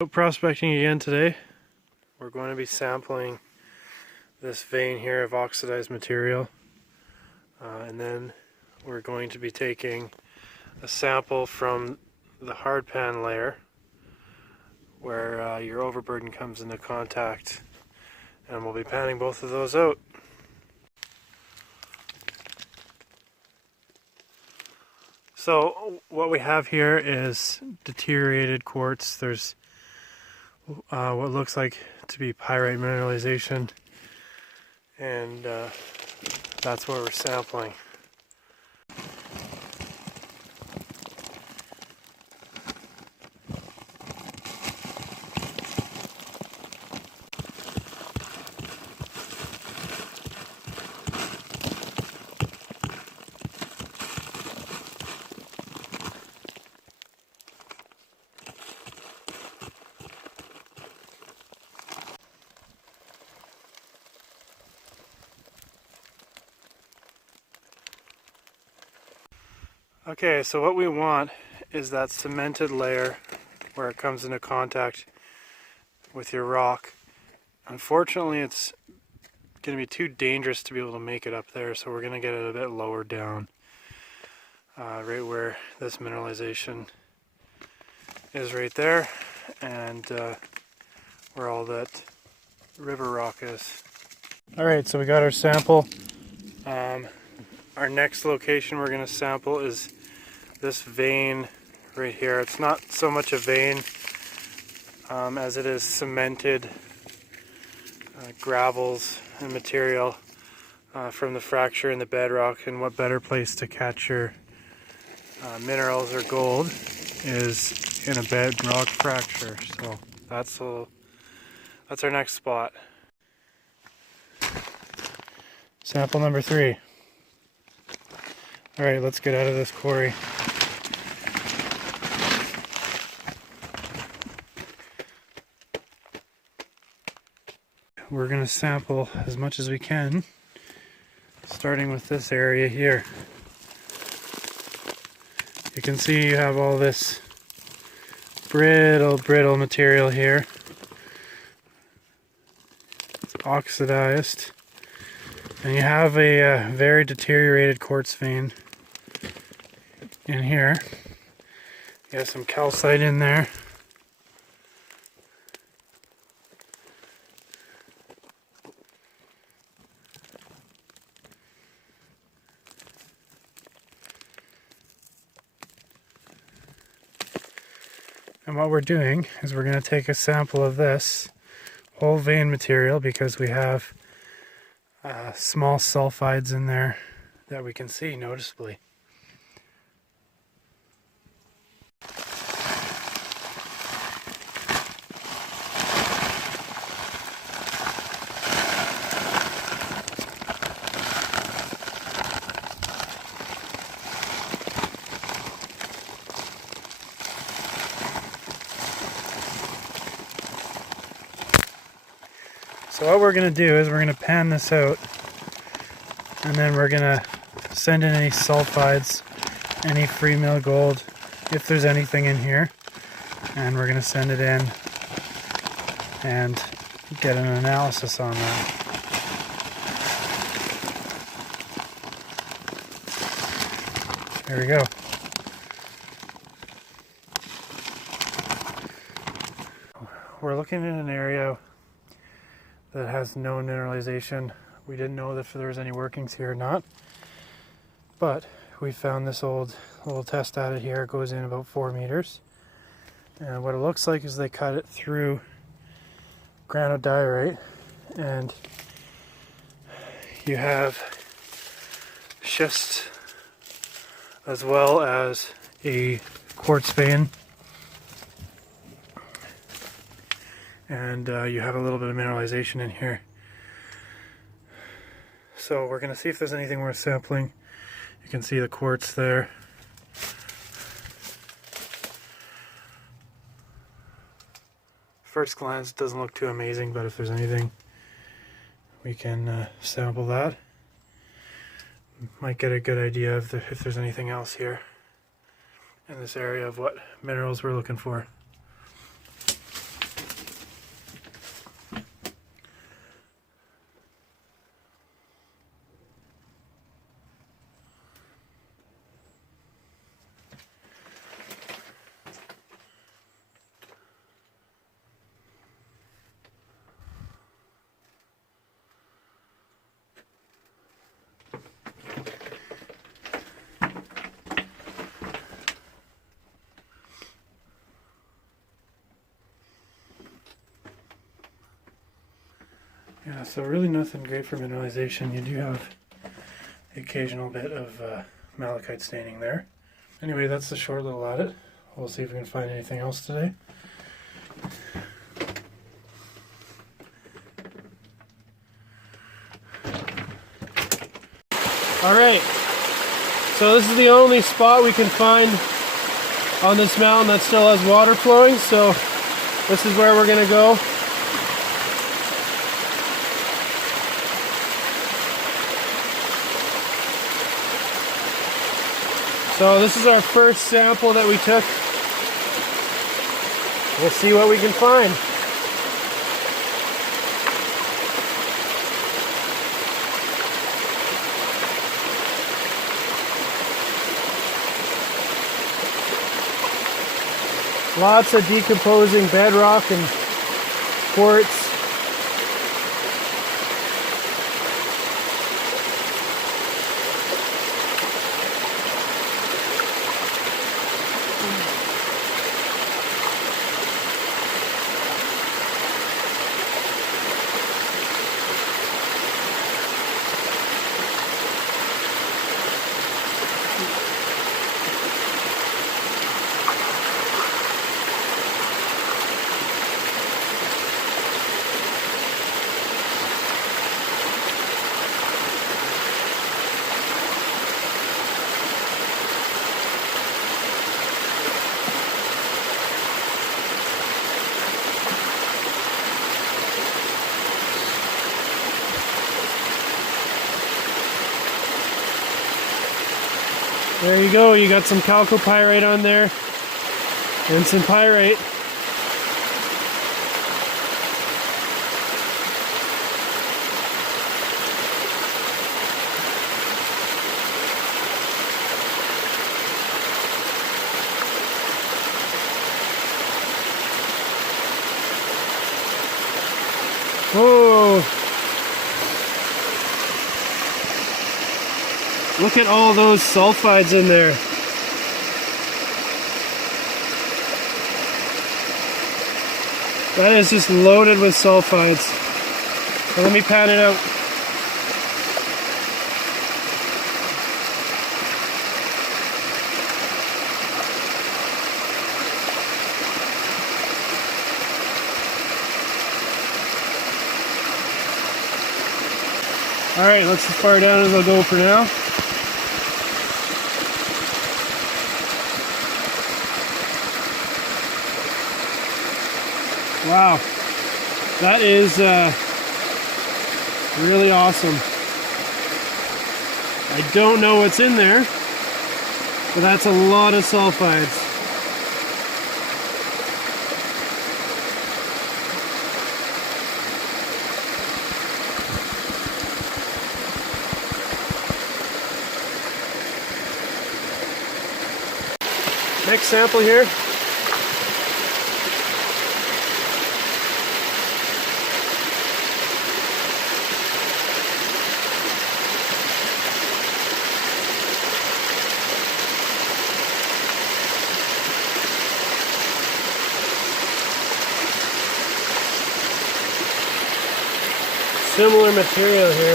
Prospecting again today. We're going to be sampling this vein here of oxidized material, and then we're going to be taking a sample from the hard pan layer where your overburden comes into contact, and we'll be panning both of those out. So what we have here is deteriorated quartz. There's what looks like to be pyrite mineralization, and that's what we're sampling. Okay, so what we want is that cemented layer where it comes into contact with your rock. Unfortunately, it's going to be too dangerous to be able to make it up there, so we're going to get it a bit lower down, right where this mineralization is right there, and where all that river rock is. Alright, so we got our sample. Our next location we're going to sample is this vein right here. It's not so much a vein as it is cemented gravels and material from the fracture in the bedrock, and what better place to catch your minerals or gold is in a bedrock fracture. So that's our next spot. Sample number 3. Alright, let's get out of this quarry. We're going to sample as much as we can, starting with this area here. You can see you have all this brittle material here. It's oxidized. And you have a very deteriorated quartz vein in here. You have some calcite in there. And what we're doing is we're going to take a sample of this whole vein material, because we have small sulphides in there that we can see noticeably. So what we're going to do is we're going to pan this out, and then we're going to send in any sulfides, any free mill gold, if there's anything in here, and we're going to send it in and get an analysis on that. There we go. We're looking in an area that has no mineralization. We didn't know if there was any workings here or not, but we found this old little test at it here. It goes in about 4 meters, and what it looks like is they cut it through granodiorite, and you have schist as well as a quartz vein, and you have a little bit of mineralization in here. So we're going to see if there's anything worth sampling. You can see the quartz there. First glance, it doesn't look too amazing, but if there's anything, we can sample that. Might get a good idea of if there's anything else here in this area of what minerals we're looking for. Yeah, so really nothing great for mineralization. You do have the occasional bit of malachite staining there. Anyway, that's the short little at it. We'll see if we can find anything else today. Alright, so this is the only spot we can find on this mountain that still has water flowing, so this is where we're going to go. So this is our first sample that we took. We'll see what we can find. Lots of decomposing bedrock and quartz. There you go, you got some chalcopyrite on there and some pyrite. Oh! Look at all those sulphides in there. That is just loaded with sulphides. So let me pat it out. Alright, let's as far down as I'll go for now. Wow, that is really awesome. I don't know what's in there, but that's a lot of sulphides. Next sample here. Similar material here.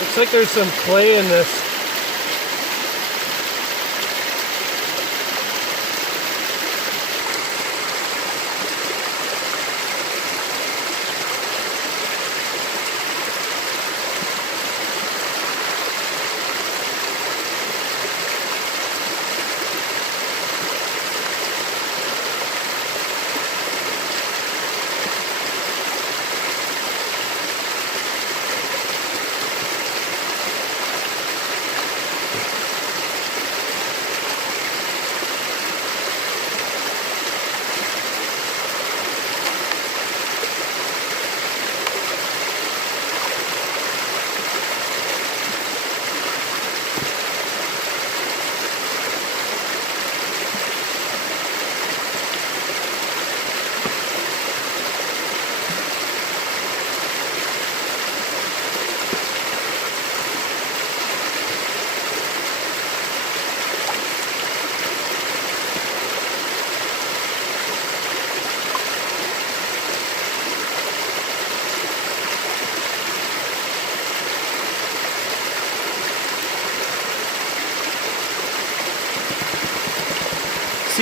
Looks like there's some clay in this.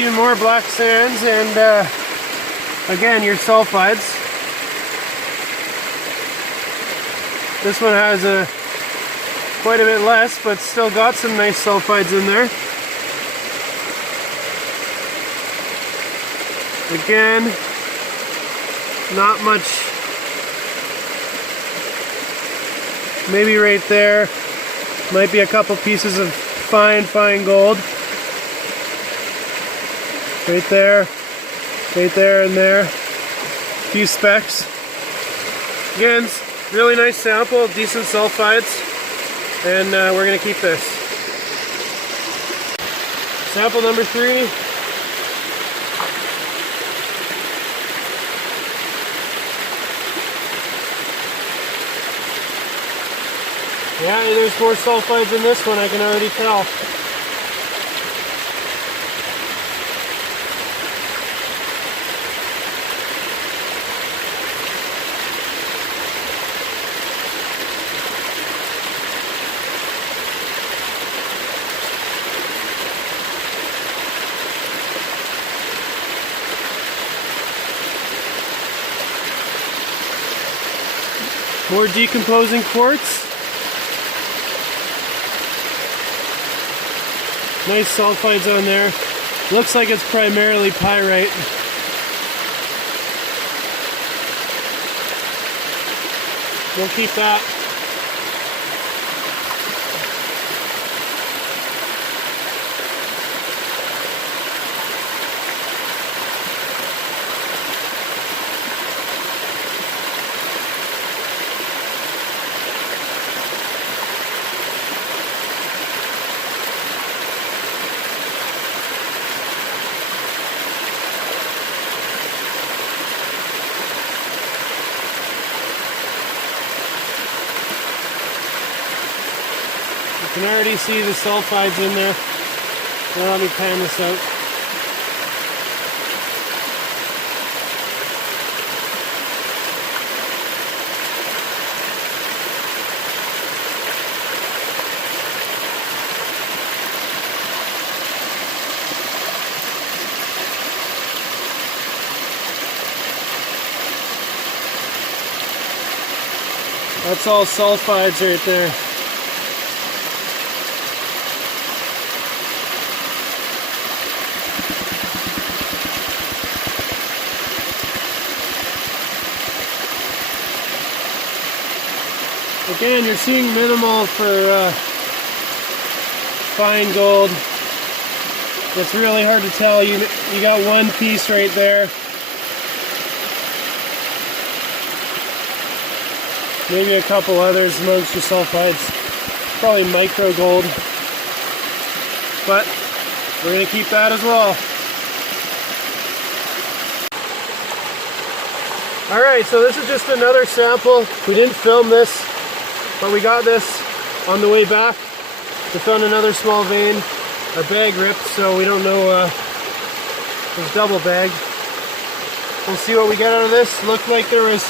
see more black sands and again your sulfides. This one has quite a bit less, but still got some nice sulfides in there. Again, not much. Maybe right there might be a couple pieces of fine gold. Right there, and there. A few specks. Again, really nice sample, decent sulfides, and we're going to keep this. Sample number 3. Yeah, there's more sulfides in this one, I can already tell. More decomposing quartz. Nice sulfides on there. Looks like it's primarily pyrite. We'll keep that. You can already see the sulfides in there. Now let me pan this out. That's all sulfides right there. Again, you're seeing minimal for fine gold. It's really hard to tell. You got one piece right there. Maybe a couple others amongst your sulfides. Probably micro gold. But we're going to keep that as well. Alright, so this is just another sample. We didn't film this, but we got this on the way back. We found another small vein. Our bag ripped, so we don't know. It was double bagged. We'll see what we get out of this. Looked like there was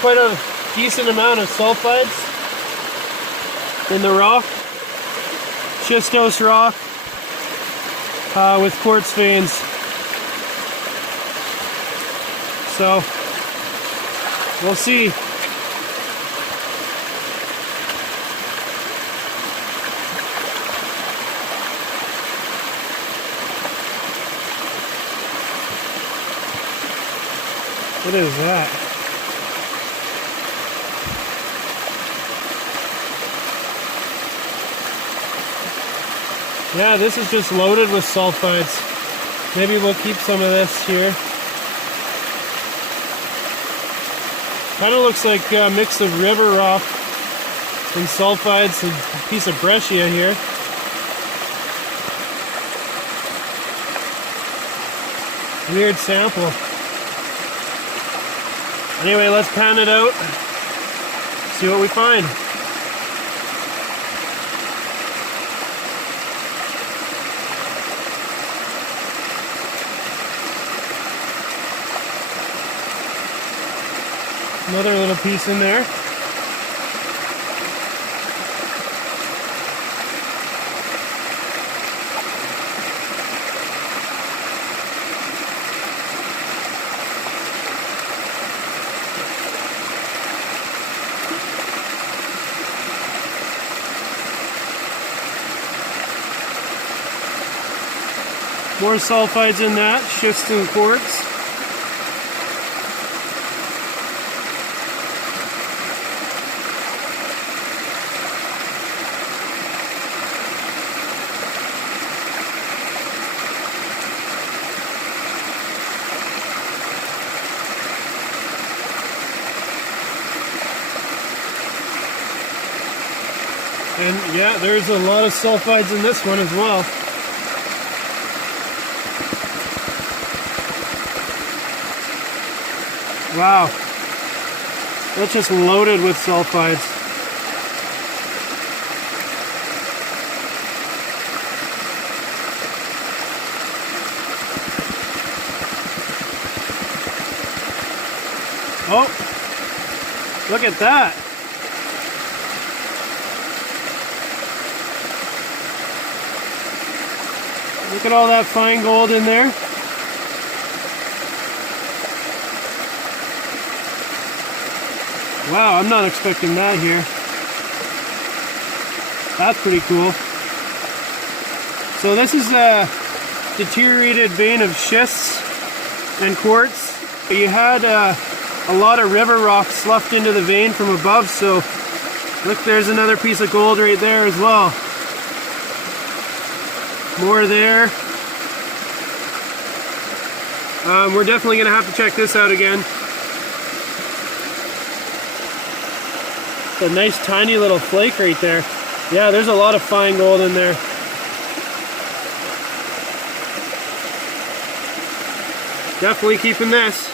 quite a decent amount of sulfides in the rock. Schistose rock with quartz veins. So we'll see. What is that? Yeah, this is just loaded with sulfides. Maybe we'll keep some of this here. Kind of looks like a mix of river rock and sulfides and a piece of breccia here. Weird sample. Anyway, let's pan it out, see what we find. Another little piece in there. More sulfides in that, schist and quartz. And yeah, there's a lot of sulfides in this one as well. Wow, that's just loaded with sulfides. Oh, look at that. Look at all that fine gold in there. Wow, I'm not expecting that here. That's pretty cool. So this is a deteriorated vein of schists and quartz. You had a lot of river rock sloughed into the vein from above, so look, there's another piece of gold right there as well. More there. We're definitely going to have to check this out again. A nice tiny little flake right there. Yeah, there's a lot of fine gold in there. Definitely keeping this.